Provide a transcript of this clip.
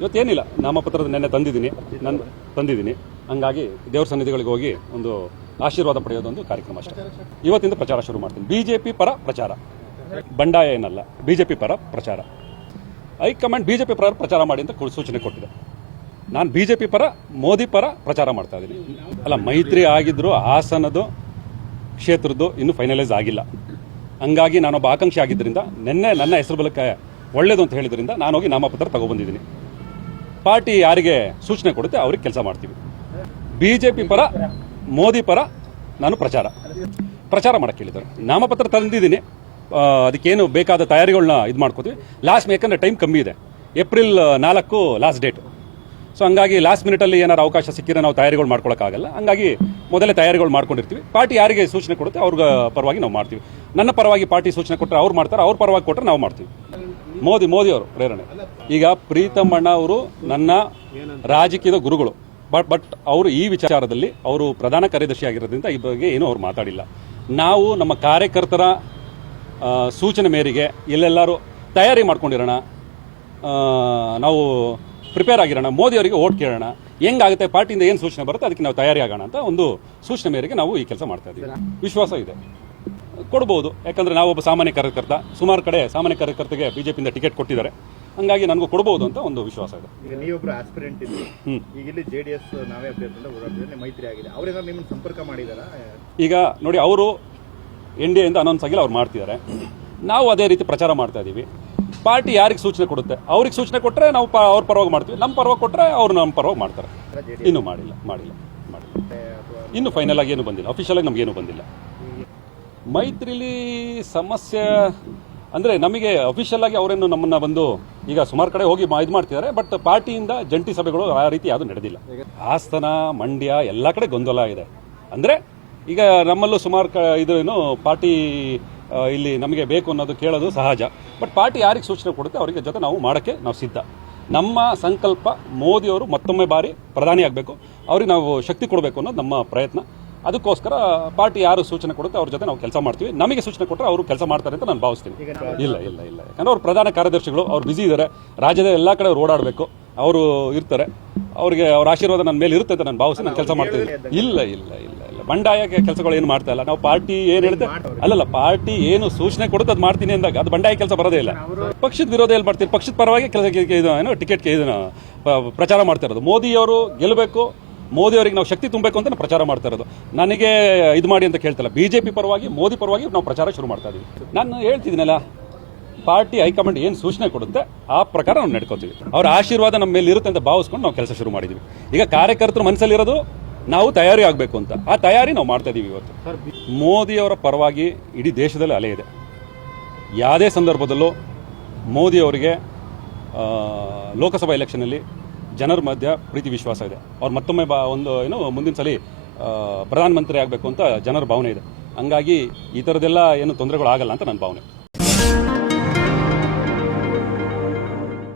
ಇವತ್ತೇನಿಲ್ಲ ನಾಮಪತ್ರದ ನೆನ್ನೆ ತಂದಿದ್ದೀನಿ ನಾನು ತಂದಿದ್ದೀನಿ ಹಂಗಾಗಿ ದೇವ್ರ ಸನ್ನಿಧಿಗಳಿಗೆ ಹೋಗಿ ಒಂದು ಆಶೀರ್ವಾದ ಪಡೆಯೋದೊಂದು ಕಾರ್ಯಕ್ರಮ ಅಷ್ಟೇ ಇವತ್ತಿಂದ ಪ್ರಚಾರ ಶುರು ಮಾಡ್ತೀನಿ ಬಿ ಜೆ ಪಿ ಪರ ಪ್ರಚಾರ ಬಂಡಾಯ ಏನಲ್ಲ ಬಿ ಜೆ ಪಿ ಪರ ಪ್ರಚಾರ ಹೈಕಮಾಂಡ್ ಬಿ ಜೆ ಪಿ ಪರ ಪ್ರಚಾರ ಮಾಡಿ ಅಂತ ಸೂಚನೆ ಕೊಟ್ಟಿದೆ ನಾನು ಬಿ ಜೆ ಪಿ ಪರ ಮೋದಿ ಪರ ಪ್ರಚಾರ ಮಾಡ್ತಾ ಇದ್ದೀನಿ ಅಲ್ಲ ಮೈತ್ರಿ ಆಗಿದ್ದರೂ ಹಾಸನದು ಕ್ಷೇತ್ರದ್ದು ಇನ್ನೂ ಫೈನಲೈಸ್ ಆಗಿಲ್ಲ ಹಂಗಾಗಿ ನಾನೊಬ್ಬ ಆಕಾಂಕ್ಷಿ ಆಗಿದ್ದರಿಂದ ನಿನ್ನೆ ನನ್ನ ಹೆಸರು ಬಲಕ್ಕೆ ಒಳ್ಳೇದು ಅಂತ ಹೇಳಿದ್ರಿಂದ ನಾನು ಹೋಗಿ ನಾಮಪತ್ರ ತಗೊಬಂದಿದ್ದೀನಿ ಪಾರ್ಟಿ ಯಾರಿಗೆ ಸೂಚನೆ ಕೊಡುತ್ತೆ ಅವ್ರಿಗೆ ಕೆಲಸ ಮಾಡ್ತೀವಿ ಬಿ ಜೆ ಪಿ ಪರ ಮೋದಿ ಪರ ನಾನು ಪ್ರಚಾರ ಪ್ರಚಾರ ಮಾಡಕ್ಕೆ ಹೇಳಿದ್ದಾರೆ ನಾಮಪತ್ರ ತಂದಿದ್ದೀನಿ ಅದಕ್ಕೇನು ಬೇಕಾದ ತಯಾರಿಗಳನ್ನ ಇದು ಮಾಡ್ಕೋತೀವಿ ಲಾಸ್ಟ್ ಯಾಕಂದರೆ ಟೈಮ್ ಕಮ್ಮಿ ಇದೆ ಏಪ್ರಿಲ್ ನಾಲ್ಕು ಲಾಸ್ಟ್ ಡೇಟ್ ಸೊ ಹಂಗಾಗಿ ಲಾಸ್ಟ್ ಮಿನಿಟಲ್ಲಿ ಏನಾರು ಅವಕಾಶ ಸಿಕ್ಕಿದ್ರೆ ನಾವು ತಯಾರಿಗಳು ಮಾಡ್ಕೊಳ್ಳೋಕ್ಕಾಗಲ್ಲ ಹಂಗಾಗಿ ಮೊದಲೇ ತಯಾರಿಗಳು ಮಾಡ್ಕೊಂಡಿರ್ತೀವಿ ಪಾರ್ಟಿ ಯಾರಿಗೆ ಸೂಚನೆ ಕೊಡುತ್ತೆ ಅವ್ರಿಗೆ ಪರವಾಗಿ ನಾವು ಮಾಡ್ತೀವಿ ನನ್ನ ಪರವಾಗಿ ಪಾರ್ಟಿ ಸೂಚನೆ ಕೊಟ್ಟರೆ ಅವ್ರು ಮಾಡ್ತಾರೆ ಅವ್ರ ಪರವಾಗಿ ಕೊಟ್ಟರೆ ನಾವು ಮಾಡ್ತೀವಿ ಮೋದಿ ಮೋದಿ ಅವರು ಪ್ರೇರಣೆ ಈಗ ಪ್ರೀತಮ್ಮಣ್ಣ ಅವರು ನನ್ನ ರಾಜಕೀಯದ ಗುರುಗಳು ಬಟ್ ಬಟ್ ಅವರು ಈ ವಿಚಾರದಲ್ಲಿ ಅವರು ಪ್ರಧಾನ ಕಾರ್ಯದರ್ಶಿ ಆಗಿರೋದ್ರಿಂದ ಈ ಬಗ್ಗೆ ಏನೂ ಅವ್ರು ಮಾತಾಡಿಲ್ಲ ನಾವು ನಮ್ಮ ಕಾರ್ಯಕರ್ತರ ಸೂಚನೆ ಮೇರೆಗೆ ಎಲ್ಲೆಲ್ಲರೂ ತಯಾರಿ ಮಾಡ್ಕೊಂಡಿರೋಣ ನಾವು ಪ್ರಿಪೇರ್ ಆಗಿರೋಣ ಅವರಿಗೆ ಓಟ್ ಕೇಳೋಣ ಹೆಂಗಾಗುತ್ತೆ ಪಾರ್ಟಿಯಿಂದ ಏನು ಸೂಚನೆ ಬರುತ್ತೆ ಅದಕ್ಕೆ ನಾವು ತಯಾರಿ ಆಗೋಣ ಅಂತ ಒಂದು ಸೂಚನೆ ಮೇರೆಗೆ ನಾವು ಈ ಕೆಲಸ ಮಾಡ್ತಾ ಇದ್ದೀವಿ ವಿಶ್ವಾಸ ಇದೆ ಕೊಡ್ಬೋದು ಯಾಕಂದರೆ ನಾವೊಬ್ಬ ಸಾಮಾನ್ಯ ಕಾರ್ಯಕರ್ತ ಸುಮಾರು ಕಡೆ ಸಾಮಾನ್ಯ ಕಾರ್ಯಕರ್ತಗೆ ಬಿ ಜೆ ಪಿಯಿಂದ ಟಿಕೆಟ್ ಕೊಟ್ಟಿದ್ದಾರೆ ಹಂಗಾಗಿ ನನಗೂ ಕೊಡ್ಬೋದು ಅಂತ ಒಂದು ವಿಶ್ವಾಸ ಇದೆ ಈಗ ಆಸ್ಪಿರೆಂಟ್ ಈಗ ಇಲ್ಲಿ ಜೆ ಡಿ ಎಸ್ ನಾವೇ ಅಭ್ಯರ್ಥಿ ಅಂತ ಮೈತ್ರಿ ಆಗಿದೆ ಅವರೇನಾದ್ರು ನಿಮ್ಮನ್ನು ಸಂಪರ್ಕ ಮಾಡಿದಾರ ಈಗ ನೋಡಿ ಅವರು ಎನ್ ಡಿ ಎಂದ ಅನೌನ್ಸ್ ಆಗಿಲ್ಲ ಅವ್ರು ಮಾಡ್ತಿದ್ದಾರೆ ನಾವು ಅದೇ ರೀತಿ ಪ್ರಚಾರ ಮಾಡ್ತಾ ಇದ್ದೀವಿ ಪಾರ್ಟಿ ಯಾರಿಗೆ ಸೂಚನೆ ಕೊಡುತ್ತೆ ಅವ್ರಿಗೆ ಸೂಚನೆ ಕೊಟ್ಟರೆ ನಾವು ಅವ್ರ ಪರವಾಗಿ ಮಾಡ್ತೀವಿ ನಮ್ಮ ಪರವಾಗಿ ಕೊಟ್ಟರೆ ಅವ್ರು ನಮ್ಮ ಪರವಾಗಿ ಮಾಡ್ತಾರೆ ಇನ್ನೂ ಮಾಡಿಲ್ಲ ಮಾಡಿಲ್ಲ ಮಾಡಿಲ್ಲ ಇನ್ನೂ ಫೈನಲ್ ಆಗಿ ಏನು ಬಂದಿಲ್ಲ ಅಫಿಷಿಯಲಾಗಿ ನಮಗೇನು ಬಂದಿಲ್ಲ ಮೈತ್ರಿಲಿ ಸಮಸ್ಯೆ ಅಂದರೆ ನಮಗೆ ಅಫಿಷಿಯಲ್ ಆಗಿ ಅವರೇನು ನಮ್ಮನ್ನು ಬಂದು ಈಗ ಸುಮಾರು ಕಡೆ ಹೋಗಿ ಇದು ಮಾಡ್ತಿದ್ದಾರೆ ಬಟ್ ಪಾರ್ಟಿಯಿಂದ ಜಂಟಿ ಸಭೆಗಳು ಆ ರೀತಿ ಯಾವುದು ನಡೆದಿಲ್ಲ ಹಾಸನ ಮಂಡ್ಯ ಎಲ್ಲ ಕಡೆ ಗೊಂದಲ ಇದೆ ಅಂದರೆ ಈಗ ನಮ್ಮಲ್ಲೂ ಸುಮಾರು ಕ ಏನು ಪಾರ್ಟಿ ಇಲ್ಲಿ ನಮಗೆ ಬೇಕು ಅನ್ನೋದು ಕೇಳೋದು ಸಹಜ ಬಟ್ ಪಾರ್ಟಿ ಯಾರಿಗೆ ಸೂಚನೆ ಕೊಡುತ್ತೆ ಅವರಿಗೆ ಜೊತೆ ನಾವು ಮಾಡೋಕ್ಕೆ ನಾವು ಸಿದ್ಧ ನಮ್ಮ ಸಂಕಲ್ಪ ಮೋದಿಯವರು ಮತ್ತೊಮ್ಮೆ ಬಾರಿ ಪ್ರಧಾನಿ ಆಗಬೇಕು ಅವ್ರಿಗೆ ನಾವು ಶಕ್ತಿ ಕೊಡಬೇಕು ಅನ್ನೋದು ನಮ್ಮ ಪ್ರಯತ್ನ ಅದಕ್ಕೋಸ್ಕರ ಪಾರ್ಟಿ ಯಾರು ಸೂಚನೆ ಕೊಡುತ್ತೆ ಅವ್ರ ಜೊತೆ ನಾವು ಕೆಲಸ ಮಾಡ್ತೀವಿ ನಮಗೆ ಸೂಚನೆ ಕೊಟ್ಟರೆ ಅವರು ಕೆಲಸ ಮಾಡ್ತಾರೆ ಅಂತ ನಾನು ಭಾವಿಸ್ತೀನಿ ಇಲ್ಲ ಇಲ್ಲ ಇಲ್ಲ ಯಾಕಂದ್ರೆ ಅವ್ರು ಪ್ರಧಾನ ಕಾರ್ಯದರ್ಶಿಗಳು ಅವ್ರು ಬಿಸಿ ಇದ್ದಾರೆ ರಾಜ್ಯದ ಎಲ್ಲ ಕಡೆ ಓಡಾಡಬೇಕು ಅವರು ಇರ್ತಾರೆ ಅವರಿಗೆ ಅವ್ರ ಆಶೀರ್ವಾದ ನನ್ನ ಮೇಲೆ ಇರುತ್ತೆ ಅಂತ ನಾನು ಭಾವಿಸಿ ನಾನು ಕೆಲಸ ಮಾಡ್ತೀನಿ ಇಲ್ಲ ಇಲ್ಲ ಇಲ್ಲ ಇಲ್ಲ ಬಂಡಾಯ ಕೆಲಸಗಳು ಏನು ಮಾಡ್ತಾ ಇಲ್ಲ ನಾವು ಪಾರ್ಟಿ ಏನು ಹೇಳಿದೆ ಅಲ್ಲಲ್ಲ ಪಾರ್ಟಿ ಏನು ಸೂಚನೆ ಕೊಡುತ್ತೆ ಅದು ಮಾಡ್ತೀನಿ ಅಂದಾಗ ಅದು ಬಂಡಾಯ ಕೆಲಸ ಬರೋದೇ ಇಲ್ಲ ಪಕ್ಷದ ವಿರೋಧ ಎಲ್ಲಿ ಮಾಡ್ತೀರಿ ಪಕ್ಷದ ಪರವಾಗಿ ಕೆಲಸ ಏನು ಟಿಕೆಟ್ಗೆ ಇದನ್ನು ಪ್ರಚಾರ ಮಾಡ್ತಾ ಇರೋದು ಮೋದಿಯವರು ಗೆಲ್ಲಬೇಕು ಮೋದಿ ಅವರಿಗೆ ನಾವು ಶಕ್ತಿ ತುಂಬಬೇಕು ಅಂತ ನಾವು ಪ್ರಚಾರ ಮಾಡ್ತಾ ಇರೋದು ನನಗೆ ಇದು ಮಾಡಿ ಅಂತ ಕೇಳ್ತಾ ಬಿ ಜೆ ಪಿ ಪರವಾಗಿ ಮೋದಿ ಪರವಾಗಿ ನಾವು ಪ್ರಚಾರ ಶುರು ಮಾಡ್ತಾ ಇದ್ದೀವಿ ನಾನು ಹೇಳ್ತಿದ್ದೀನಲ್ಲ ಪಾರ್ಟಿ ಹೈಕಮಾಂಡ್ ಏನು ಸೂಚನೆ ಕೊಡುತ್ತೆ ಆ ಪ್ರಕಾರ ನಾವು ನಡ್ಕೋತೀವಿ ಅವರ ಆಶೀರ್ವಾದ ನಮ್ಮ ಮೇಲೆ ಇರುತ್ತೆ ಅಂತ ಭಾವಿಸ್ಕೊಂಡು ನಾವು ಕೆಲಸ ಶುರು ಮಾಡಿದ್ದೀವಿ ಈಗ ಕಾರ್ಯಕರ್ತರು ಮನಸ್ಸಲ್ಲಿರೋದು ನಾವು ತಯಾರಿ ಆಗಬೇಕು ಅಂತ ಆ ತಯಾರಿ ನಾವು ಮಾಡ್ತಾ ಇದ್ದೀವಿ ಇವತ್ತು ಮೋದಿಯವರ ಪರವಾಗಿ ಇಡೀ ದೇಶದಲ್ಲಿ ಅಲೆ ಇದೆ ಯಾವುದೇ ಸಂದರ್ಭದಲ್ಲೂ ಮೋದಿಯವರಿಗೆ ಲೋಕಸಭಾ ಎಲೆಕ್ಷನಲ್ಲಿ ಜನರ ಮಧ್ಯ ಪ್ರೀತಿ ವಿಶ್ವಾಸ ಇದೆ ಅವ್ರು ಮತ್ತೊಮ್ಮೆ ಬಾ ಒಂದು ಏನು ಮುಂದಿನ ಸಲ ಪ್ರಧಾನಮಂತ್ರಿ ಆಗಬೇಕು ಅಂತ ಜನರ ಭಾವನೆ ಇದೆ ಹಂಗಾಗಿ ಈ ಥರದ್ದೆಲ್ಲ ಏನು ತೊಂದರೆಗಳು ಆಗಲ್ಲ ಅಂತ ನನ್ನ ಭಾವನೆ